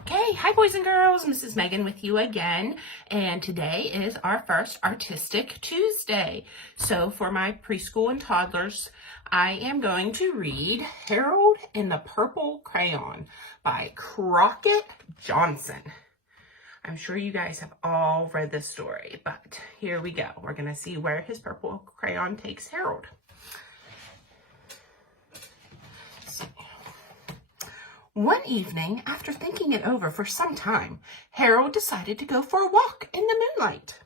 Okay, hi boys and girls, Mrs. Megan with you again, and today is our first Artistic Tuesday. So for my preschool and toddlers, I am going to read Harold and the Purple Crayon by Crockett Johnson. I'm sure you guys have all read this story, but here we go. We're going to see where his purple crayon takes Harold. One evening, after thinking it over for some time, Harold decided to go for a walk in the moonlight.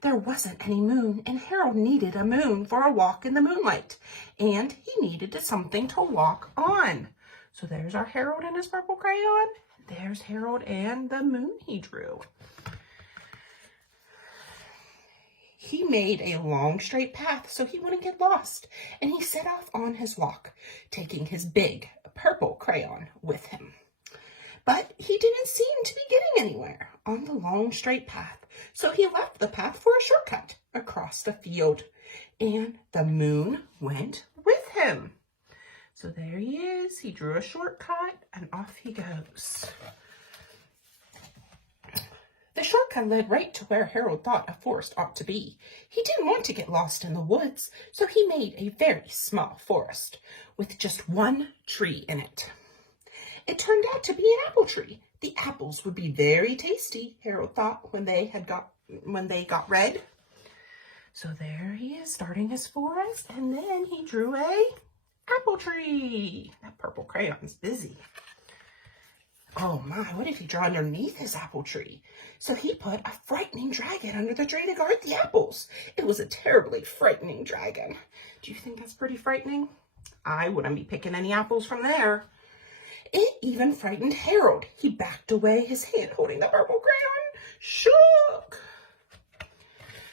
There wasn't any moon, and Harold needed a moon for a walk in the moonlight, and he needed something to walk on. So there's our Harold and his purple crayon. There's Harold and the moon he drew. He made a long straight path so he wouldn't get lost, and he set off on his walk, taking his big purple crayon with him. But he didn't seem to be getting anywhere on the long straight path, so he left the path for a shortcut across the field, and the moon went with him. So there he is. He drew a shortcut, and off he goes. The shortcut led right to where Harold thought a forest ought to be. He didn't want to get lost in the woods, so he made a very small forest with just one tree in it. It turned out to be an apple tree. The apples would be very tasty, Harold thought when they got red. So there he is, starting his forest, and then he drew a apple tree. That purple crayon's busy. Oh my, what if he drew underneath his apple tree? So he put a frightening dragon under the tree to guard the apples. It was a terribly frightening dragon. Do you think that's pretty frightening? I wouldn't be picking any apples from there. It even frightened Harold. He backed away, his hand holding the purple crayon shook.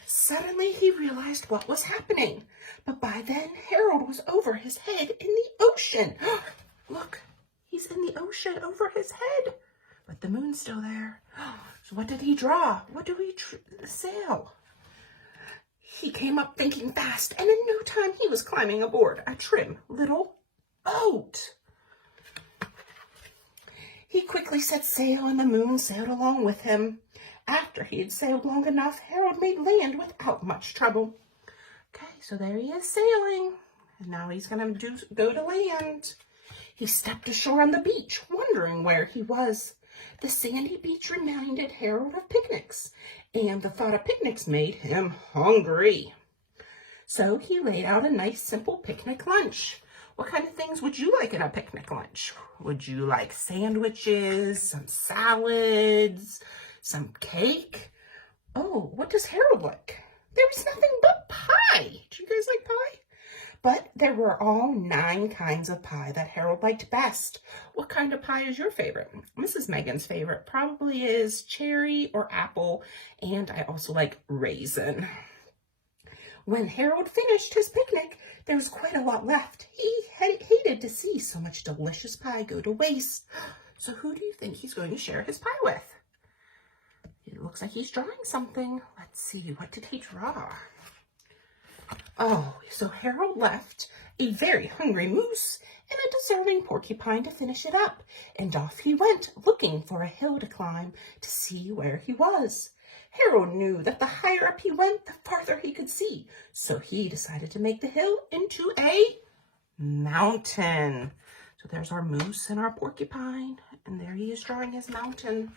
Suddenly he realized what was happening. But by then, Harold was over his head in the ocean. Look. He's in the ocean over his head, but the moon's still there. So what did he draw? What do we sail? He came up thinking fast, and in no time he was climbing aboard a trim little boat. He quickly set sail, and the moon sailed along with him. After he had sailed long enough, Harold made land without much trouble. Okay, so there he is sailing, and now he's going to go to land. He stepped ashore on the beach, wondering where he was. The sandy beach reminded Harold of picnics, and the thought of picnics made him hungry. So he laid out a nice, simple picnic lunch. What kind of things would you like in a picnic lunch? Would you like sandwiches, some salads, some cake? Oh, what does Harold like? There was nothing but pie. Do you guys like pie? But there were all 9 kinds of pie that Harold liked best. What kind of pie is your favorite? Mrs. Megan's favorite probably is cherry or apple, and I also like raisin. When Harold finished his picnic, there was quite a lot left. He hated to see so much delicious pie go to waste. So who do you think he's going to share his pie with? It looks like he's drawing something. Let's see, what did he draw? Oh, so Harold left a very hungry moose and a deserving porcupine to finish it up, and off he went, looking for a hill to climb to see where he was. Harold knew that the higher up he went, the farther he could see, so he decided to make the hill into a mountain. So there's our moose and our porcupine, and there he is drawing his mountain.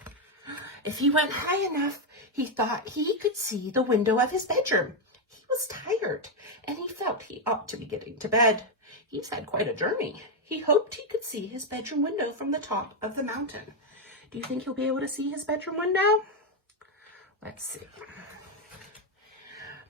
If he went high enough, he thought he could see the window of his bedroom. He was tired, and he felt he ought to be getting to bed. He's had quite a journey. He hoped he could see his bedroom window from the top of the mountain. Do you think he'll be able to see his bedroom window? Let's see.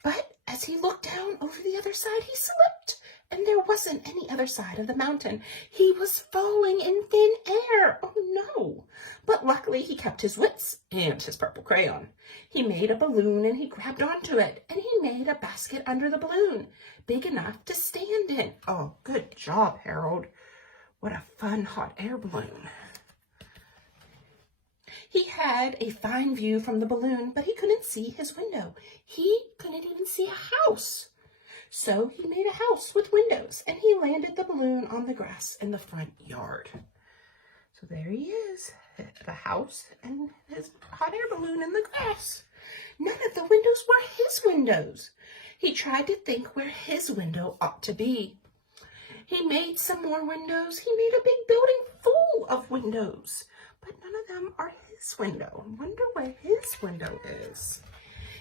But as he looked down over the other side, he slipped, and there wasn't any other side of the mountain. He was falling in thin air. Oh no. But luckily he kept his wits and his purple crayon. He made a balloon and he grabbed onto it, and he made a basket under the balloon, big enough to stand in. Oh, good job, Harold. What a fun hot air balloon. He had a fine view from the balloon, but he couldn't see his window. He couldn't even see a house. So he made a house with windows, and he landed the balloon on the grass in the front yard. So there he is, the house and his hot air balloon in the grass. None of the windows were his windows. He tried to think where his window ought to be. He made some more windows. He made a big building full of windows, but none of them are his window. Wonder where his window is.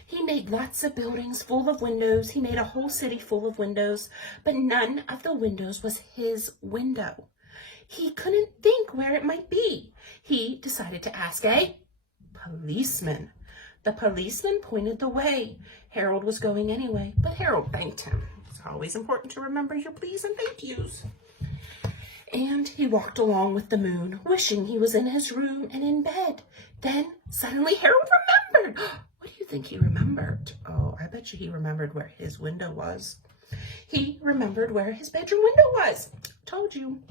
He made lots of buildings full of windows. He made a whole city full of windows, but none of the windows was his window. He couldn't think where it might be. He decided to ask a policeman. The policeman pointed the way. Harold was going anyway, but Harold thanked him. It's always important to remember your please and thank yous. And he walked along with the moon, wishing he was in his room and in bed. Then suddenly Harold remembered. What do you think he remembered? Oh, I bet you he remembered where his window was. He remembered where his bedroom window was. Told you.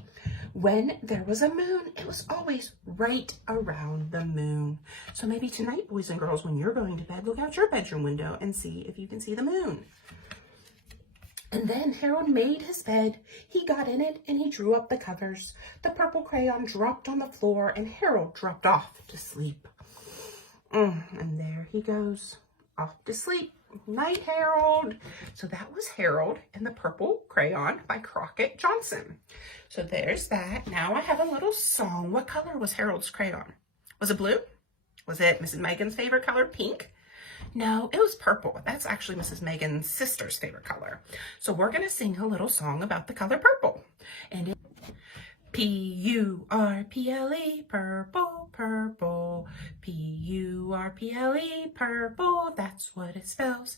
When there was a moon, it was always right around the moon. So maybe tonight, boys and girls, when you're going to bed, look out your bedroom window and see if you can see the moon. And then Harold made his bed. He got in it and he drew up the covers. The purple crayon dropped on the floor and Harold dropped off to sleep. And there he goes, off to sleep. Night, Harold. So that was Harold and the Purple Crayon by Crockett Johnson. So there's that. Now I have a little song. What color was Harold's crayon? Was it blue? Was it Mrs. Megan's favorite color, pink? No, it was purple. That's actually Mrs. Megan's sister's favorite color. So we're going to sing a little song about the color purple. And it P-U-R-P-L-E, purple, purple. P-U-R-P-L-E, purple, that's what it spells.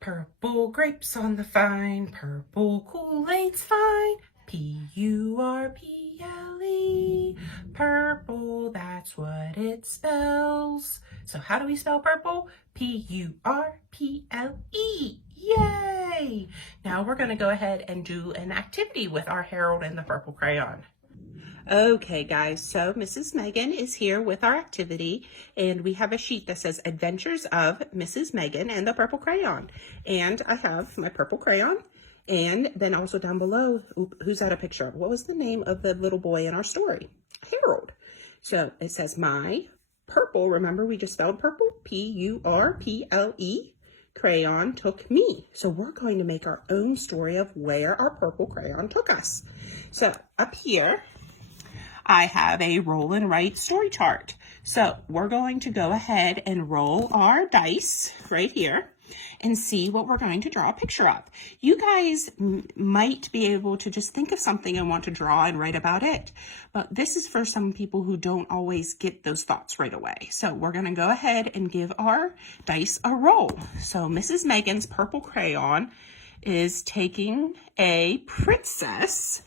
Purple grapes on the vine, purple Kool-Aid's fine. P-U-R-P-L-E, purple, that's what it spells. So how do we spell purple? P-U-R-P-L-E. Yay! Now we're going to go ahead and do an activity with our Harold and the Purple Crayon. Okay, guys, so Mrs. Megan is here with our activity, and we have a sheet that says Adventures of Mrs. Megan and the Purple Crayon. And I have my purple crayon, and then also down below, who's that a picture of? What was the name of the little boy in our story? Harold. So it says my purple, remember we just spelled purple? P-U-R-P-L-E. Crayon took me. So we're going to make our own story of where our purple crayon took us. So up here, I have a roll and write story chart. So we're going to go ahead and roll our dice right here and see what we're going to draw a picture of. You guys might be able to just think of something and want to draw and write about it. But this is for some people who don't always get those thoughts right away. So we're going to go ahead and give our dice a roll. So Mrs. Megan's purple crayon is taking a princess.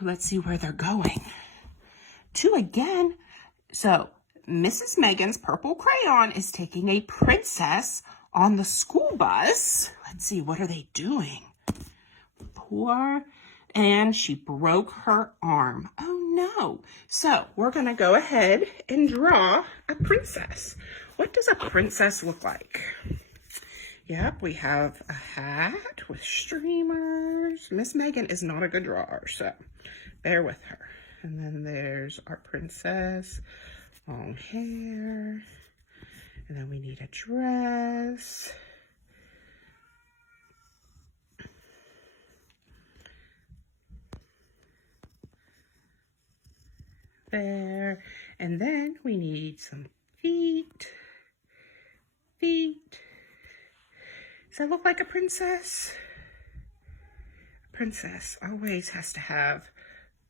Let's see where they're going. Two again. So Mrs. Megan's purple crayon is taking a princess on the school bus. Let's see, what are they doing? Poor, and she broke her arm. Oh no. So we're going to go ahead and draw a princess. What does a princess look like? Yep, we have a hat with streamers. Miss Megan is not a good drawer, so bear with her. And then there's our princess. Long hair, and then we need a dress. There, and then we need some feet. Does that look like a princess? A princess always has to have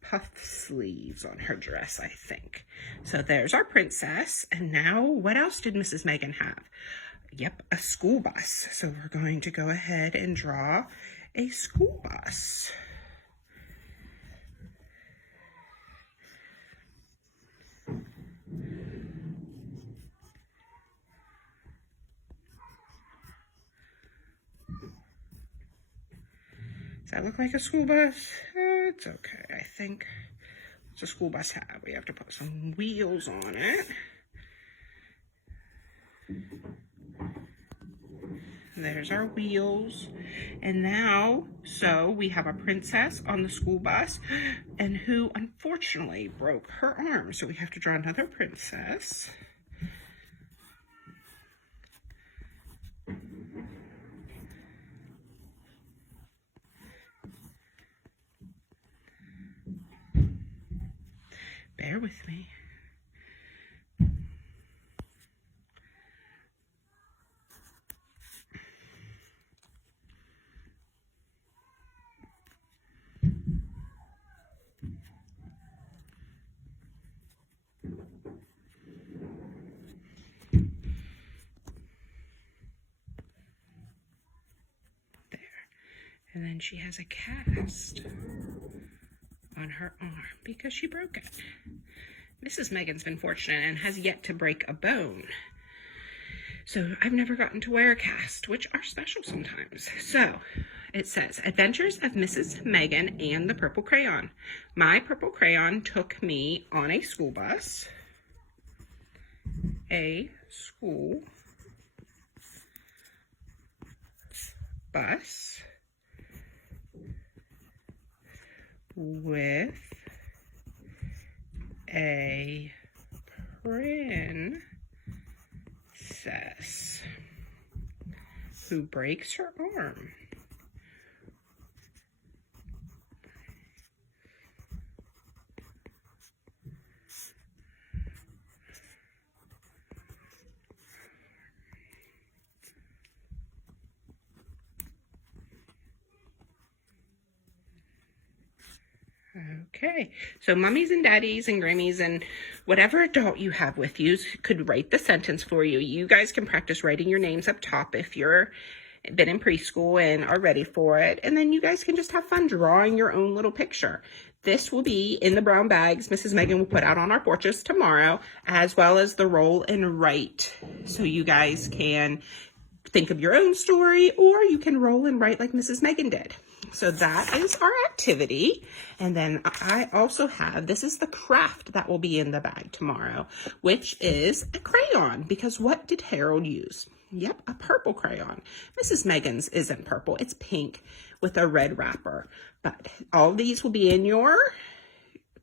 puff sleeves on her dress, I think. So there's our princess. And now, what else did Mrs. Megan have? Yep, a school bus. So we're going to go ahead and draw a school bus. Does that look like a school bus? It's okay, I think. What's a school bus have? We have to put some wheels on it. There's our wheels. And now, so we have a princess on the school bus and who unfortunately broke her arm. So we have to draw another princess. Bear with me. And then she has a cast on her arm because she broke it. Mrs. Megan's been fortunate and has yet to break a bone. So I've never gotten to wear a cast, which are special sometimes. So it says, Adventures of Mrs. Megan and the Purple Crayon. My purple crayon took me on a school bus. A school bus with a princess who breaks her arm. Okay, so mummies and daddies and grammies and whatever adult you have with you could write the sentence for you. You guys can practice writing your names up top if you're been in preschool and are ready for it. And then you guys can just have fun drawing your own little picture. This will be in the brown bags Mrs. Megan will put out on our porches tomorrow, as well as the roll and write. So you guys can think of your own story, or you can roll and write like Mrs. Megan did. So that is our activity. And then I also have, this is the craft that will be in the bag tomorrow, which is a crayon, because what did Harold use? Yep, a purple crayon. Mrs. Megan's isn't purple, it's pink with a red wrapper. But all these will be in your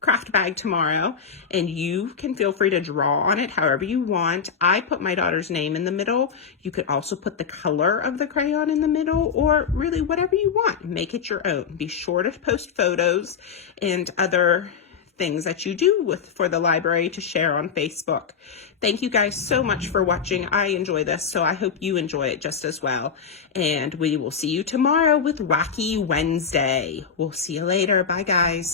craft bag tomorrow, and you can feel free to draw on it however you want. I put my daughter's name in the middle. You could also put the color of the crayon in the middle, or really whatever you want. Make it your own. Be sure to post photos and other things that you do for the library to share on Facebook. Thank you guys so much for watching. I enjoy this, so I hope you enjoy it just as well. And we will see you tomorrow with Wacky Wednesday. We'll see you later. Bye, guys.